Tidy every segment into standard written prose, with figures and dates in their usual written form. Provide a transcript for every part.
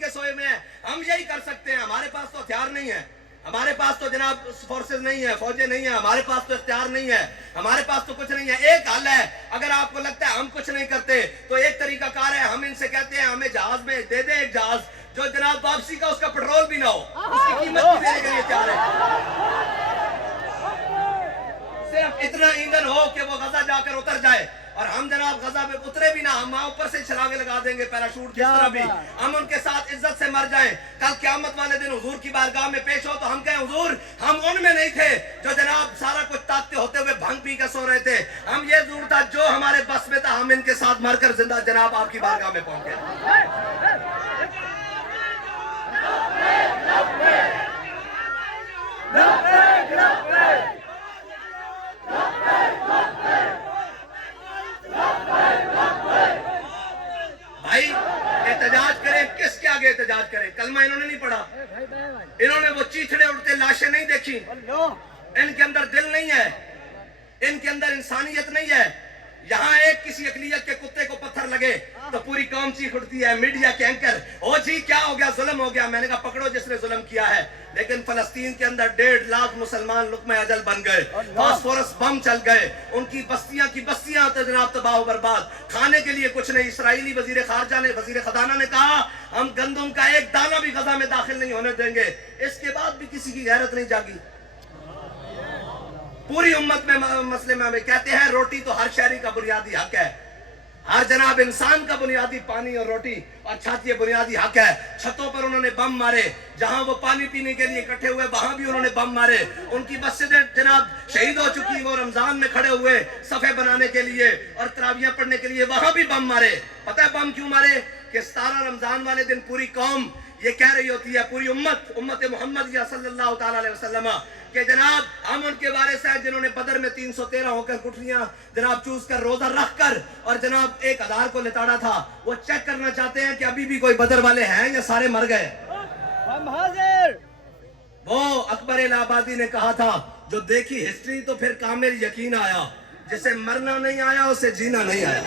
کے سوئے میں ہیں. ہم یہی کر سکتے ہیں. ہمارے پاس تو ہتھیار نہیں ہے, ہمارے پاس تو جناب فورسز نہیں ہے, فوجیں نہیں ہیں, ہمارے پاس تو اختیار نہیں ہے, ہمارے پاس تو کچھ نہیں ہے. ایک حل ہے, اگر آپ کو لگتا ہے ہم کچھ نہیں کرتے تو ایک طریقہ کار ہے, ہم ان سے کہتے ہیں ہمیں جہاز میں دے دیں ایک جہاز جو جناب واپسی کا اس کا پیٹرول بھی نہ ہو, اس کی قیمت بھی دینے کے لیے تیار ہے. صرف اتنا ایندھن ہو کہ وہ غزہ جا کر اتر جائے, اور ہم جناب غزہ پہ اترے بھی نہ, ہم وہاں اوپر سے چھلاوے لگا دیں گے پیراشوٹ جس طرح بھی, ہم ان کے ساتھ عزت سے مر جائیں. کل قیامت والے دن حضور کی بارگاہ میں پیش ہو تو ہم کہیں حضور ہم ان میں نہیں تھے جو جناب سارا کچھ تاکتے ہوتے ہوئے بھنگ پی کے سو رہے تھے, ہم یہ ضرور تھا جو ہمارے بس میں تھا ہم ان کے ساتھ مر کر زندہ جناب آپ کی بارگاہ میں پہنچ گئے. بھائی احتجاج کریں, کس کے آگے احتجاج کریں؟ کلمہ انہوں نے نہیں پڑھا, انہوں نے وہ چیچڑے اڑتے لاشیں نہیں دیکھی, ان کے اندر دل نہیں ہے, ان کے اندر انسانیت نہیں ہے. یہاں ایک کسی اقلیت کے کتے کو پتھر لگے تو پوری قوم چیخ اٹھتی ہے, میڈیا کے اینکر او جی کیا ہو گیا, ظلم ہو گیا. میں نے کہا پکڑو جس نے ظلم کیا ہے. لیکن فلسطین کے اندر 1.5 لاکھ مسلمان لقمہ اجل بن گئے, فاسفورس بم چل گئے, ان کی بستیاں جناب تباہ و برباد, کھانے کے لیے کچھ نہیں. اسرائیلی وزیر خارجہ نے, وزیر خزانہ نے کہا ہم گندم کا ایک دانہ بھی غزہ میں داخل نہیں ہونے دیں گے. اس کے بعد بھی کسی کی غیرت نہیں جاگی. پوری امت میں مسئلے میں ہمیں کہتے ہیں روٹی تو ہر شہری کا بنیادی حق ہے, ہر جناب انسان کا بنیادی پانی اور روٹی اور چھت یہ بنیادی حق ہے. چھتوں پر انہوں نے بم مارے, جہاں وہ پانی پینے کے لیے اکٹھے ہوئے وہاں بھی انہوں نے بم مارے. ان کی مسجدیں جناب شہید ہو چکی, وہ رمضان میں کھڑے ہوئے صفحے بنانے کے لیے اور تراویحیں پڑھنے کے لیے, وہاں بھی بم مارے. پتہ ہے بم کیوں مارے؟ کہ 17 رمضان والے دن پوری قوم یہ کہہ رہی ہوتی ہے, پوری امت محمد صلی اللہ تعالیٰ علیہ وسلم, کہ جناب ہم ان کے وارث ہیں جنہوں نے بدر میں 313 ہو کر گٹھلیاں جناب چوس کر روزہ رکھ کر اور جناب 1000 کو لتاڑا تھا. وہ چیک کرنا چاہتے ہیں کہ ابھی بھی کوئی بدر والے ہیں یا سارے مر گئے. ہم حاضر. وہ اکبر الہ آبادی نے کہا تھا جو دیکھی ہسٹری تو پھر کامل یقین آیا, جسے مرنا نہیں آیا اسے جینا نہیں آیا,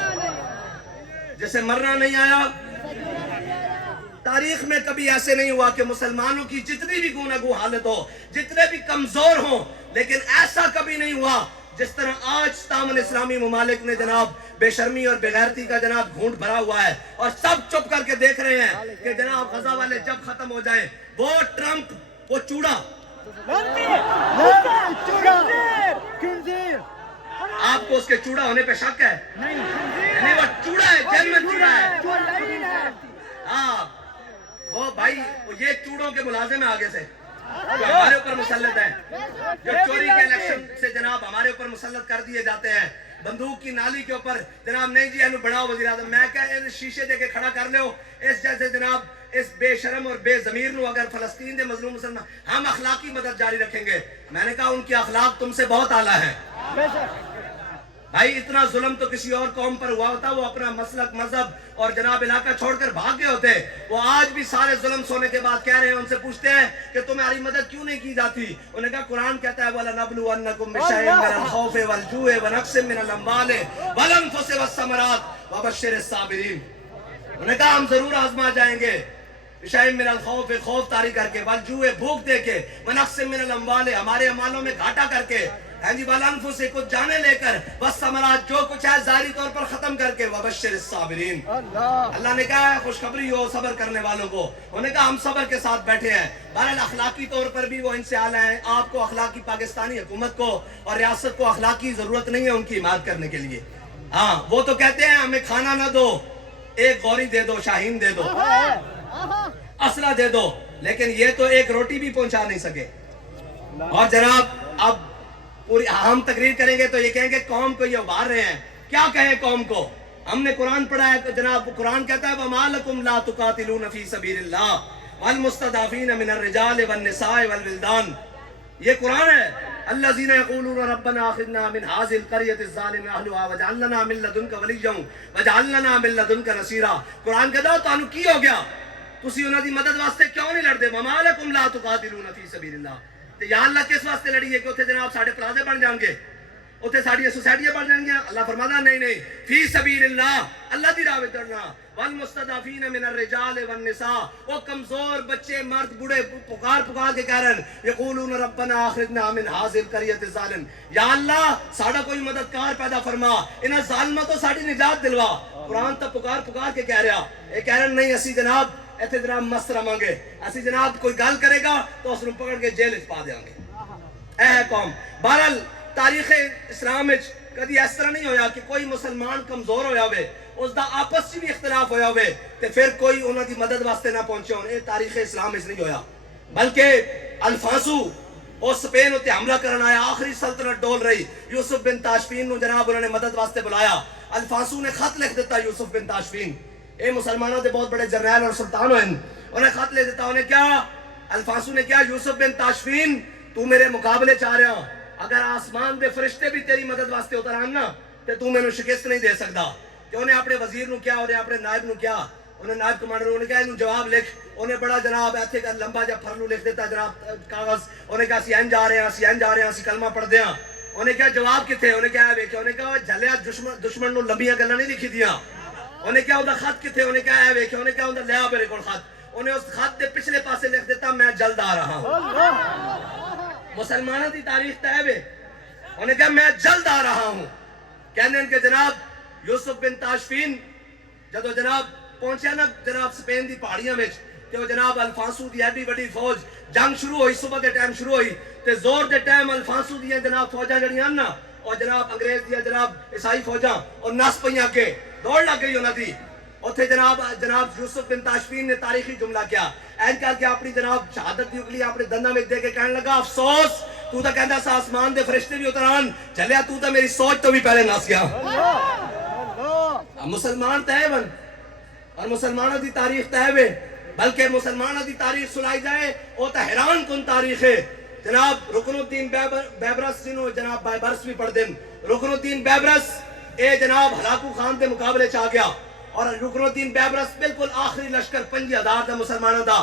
جسے مرنا نہیں آیا. تاریخ میں کبھی ایسے نہیں ہوا کہ مسلمانوں کی جتنی بھی گوناگو حالت ہو, جتنے بھی کمزور ہوں, لیکن ایسا کبھی نہیں ہوا جس طرح آج تامن اسلامی ممالک نے جناب بے شرمی اور بے غیرتی کا جناب گھونٹ بھرا ہوا ہے, اور سب چپ کر کے دیکھ رہے ہیں کہ جناب غزہ والے جب ختم ہو جائیں, وہ ٹرمپ, وہ چوڑا, آپ کو اس کے چوڑا ہونے پہ شک ہے؟ نہیں, وہ چوڑا ہے, جرمن چوڑا ہے. ہاں وہ بھائی یہ چوڑوں کے ملازم ہیں آگے سے جو ہمارے اوپر مسلط ہیں, جو چوری کے الیکشن سے جناب ہمارے اوپر مسلط کر دیے جاتے ہیں, بندوق کی نالی کے اوپر جناب نہیں جی اینو بڑھاؤ وزیر اعظم. میں کہا شیشے دے کے کھڑا کر لو اس جیسے جناب اس بے شرم اور بے ضمیر نو. اگر فلسطین دے مظلوم مسلمان, ہم اخلاقی مدد جاری رکھیں گے. میں نے کہا ان کی اخلاق تم سے بہت اعلیٰ ہے بھائی. اتنا ظلم تو کسی اور قوم پر ہوا ہوتا, وہ اپنا مسلک, مذہب اور جناب علاقہ چھوڑ کر بھاگ گئے ہوتے. وہ آج بھی سارے ظلم سونے کے بعد کہہ رہے ہیں, ان سے پوچھتے ہیں کہ تمہاری مدد کیوں نہیں کی جاتی. انہوں نے کہا قرآن کہتا ہے وَلَنَبْلُوَنَّكُمْ بِشَيْءٍ مِّنَ الْخَوْفِ وَالْجُوعِ وَنَقْصٍ مِّنَ الْأَمْوَالِ وَالْأَنفُسِ وَالثَّمَرَاتِ وَبَشِّرِ الصَّابِرِينَ. انہوں نے کہا ہم ضرور آزما جائیں گے. بِشَيْءٍ مِّنَ الْخَوْفِ, خوف طاری کر کے, وَالْجُوعِ, بھوک دے کے, وَنَقْصٍ مِّنَ الْأَمْوَالِ, ہمارے اموالوں میں گھاٹا کر کے, ہاں جی, وَالْأَنفُسِ, سے کچھ جانے لے کر, وَالثَّمَرَاتِ, جو کچھ ہے ظاہری طور پر ختم کر کے, وَبَشِّرِ الصَّابِرِينَ. اللہ نے کہا ہے خوشخبری ہو صبر کرنے والوں کو. انہوں نے کہا ہم صبر کے ساتھ بیٹھے ہیں. بہرحال اخلاقی طور پر بھی وہ ان سے اعلیٰ ہیں. آپ کو اخلاقی پاکستانی حکومت کو اور ریاست کو اخلاقی ضرورت نہیں ہے ان کی حمایت کرنے کے لیے. ہاں وہ تو کہتے ہیں ہمیں کھانا نہ دو, ایک غوری دے دو, شاہین دے دو, اسلحہ دے دو, لیکن یہ تو ایک روٹی بھی پہنچا نہیں سکے. اور جناب اب پوری ہم تقریر کریں گے تو یہ کہیں گے قوم کو یہ ابھار رہے ہیں. کیا کہیں قوم کو؟ ہم نے قرآن پڑھا ہے جناب, قرآن کہتا ہے وَمَا لَكُمْ لَا تُقَاتِلُونَ فِي سَبِيلِ اللَّهِ وَالْمُسْتَضْعَفِينَ مِنَ الرِّجَالِ وَالنِّسَاءِ وَالْوِلْدَانِ. یہ قرآن ہے. الَّذِينَ يَقُولُونَ رَبَّنَا أَخْرِجْنَا مِنْ هَٰذِهِ الْقَرْيَةِ الظَّالِمِ أَهْلُهَا وَاجْعَل لَّنَا مِن لَّدُنكَ وَلِيًّا وَاجْعَل لَّنَا مِن لَّدُنكَ نَصِيرًا. قرآن کہتا ہے تانوں کی ہو گیا, تسی انہاں دی مدد واسطے کیوں نہیں لڑدے؟ وَمَا لَكُمْ لَا تُقَاتِلُونَ فِي سَبِيلِ اللَّهِ. تے یا اللہ کس واسطے لڑیے کہ اتنے جناب ساڑھے پلازے بن جان گے, اتنے ساری سوسائٹیاں بڑھ جائیں گی. اللہ فرماتا نہیں نہیں, فی سبیل اللہ, اللہ دی راہ وچ لڑنا. والمستضعفین من الرجال والنساء, وہ کمزور بچے مرد بوڑھے پکار پکار کے کہہ رہے ہیں یقولون ربنا اخرجنا من هذه القرية الظالم, یا اللہ ساڈا کوئی مددگار پیدا فرما, انہاں ظالماں تو ساڈی نجات دلوا. قرآن تو پکار پکار کے کہہ رہا, یہ کہہ رہے نہیں اسی جناب ایتھے جناب مست رہاں گے, اسی جناب کوئی گل کرے گا تو اس نوں پکڑ کے جیل وچ پا دیاں گے. اے ہے قوم, بہرحال تاریخ اسلام وچ کدی اس طرح نہیں ہویا کہ کوئی مسلمان کمزور ہویا ہوئے, اس دا آپس بھی اختلاف ہویا ہوئے تے پھر کوئی انہاں دی مدد واسطے نہ پہنچے ہون. یہ تاریخ اسلام وچ نہیں ہویا. بلکہ الفانسو وہ سپین تے حملہ کرنا آیا, آخری سلطنت ڈول رہی. یوسف بن تاشفین نو جناب انہوں نے مدد واسطے بلایا. الفانسو نے خط لکھ دیتا یوسف بن تاشفین, اے مسلمانوں دے بہت بڑے جرنیل اور سلطان ہوئے, انہیں خط لکھ دیتا. انہیں کیا الفانسو نے کیا, یوسف بن تاشفین تو میرے مقابلے چاہ رہا, اگر آسمان دے فرشتے بھی تیری مدد واسطے اتر آن نا تے تو میں شکست نہیں دے سکتا. کہ انہیں اپنے وزیر نو کیا, انہیں اپنے نائب نو کیا, انہیں نائب کمانڈر انہیں کہا انہوں جواب لکھ. انہیں بڑا جناب ایتھے کا لمبا جا پھرلو لکھ دیتا جناب کاغذ. انہیں کہا سی این جا رہے ہیں, سی این جا رہے ہیں, سی کلمہ پڑھ دیا. انہیں کہا جواب کتے, انہیں کہا ویکھے, انہیں کہا جھلیا دشمن نو لمبیاں گلاں نہیں لکھی دیاں. انہیں کہا اوندا خط کتے, انہیں کہا ویکھے, انہیں کہا اوندا لیا میرے کول خط. انہیں اس خط دے پچھلے پاسے لکھ دیتا میں جلد آ رہا ہوں. مسلمانوں دی تاریخ طیب ہے. انہیں کہا میں جلد آ رہا ہوں. کہنے ان کے جناب یوسف بن تاشفین جدو جناب پہنچیا نا جناب سپین دی پہاڑیاں وچ, کہ وہ جناب الفانسو دی ایڈی بڑی فوج, جنگ شروع ہوئی, صبح دے ٹائم شروع ہوئی تے زور دے ٹائم الفانسو دی جناب فوجاں جڑیاں نا, اور جناب انگریز دی جناب عیسائی فوجاں اور نس پئیاں کے دوڑ لگ گئی انہاں دی. اوتھے جناب یوسف بن تاشفین نے تاریخی جملہ کیا, این کہا کہ اپنی جناب شہادت دی انگلی اپنے دنداں وچ دے کے کہنے لگا افسوس تو تا کہندا سا آسمان دے فرشتے بھی اتران, چلیا تو تا میری سوچ تو بھی پہلے نس گیا. مسلمان طیب اور مسلمانوں دی تاریخ طیب ہے. بلکہ مسلمانوں دی تاریخ سنائی جائے وہ تو حیران کن تاریخ ہے. جناب رکن الدین بیبرس جنہوں جناب بائبرس بھی پڑھ دیں, رکن الدین بیبرس اے جناب ہلاکو خان دے مقابلے چاہ گیا, اور رکن الدین بیبرس بالکل آخری لشکر 5000 دا مسلمانوں دا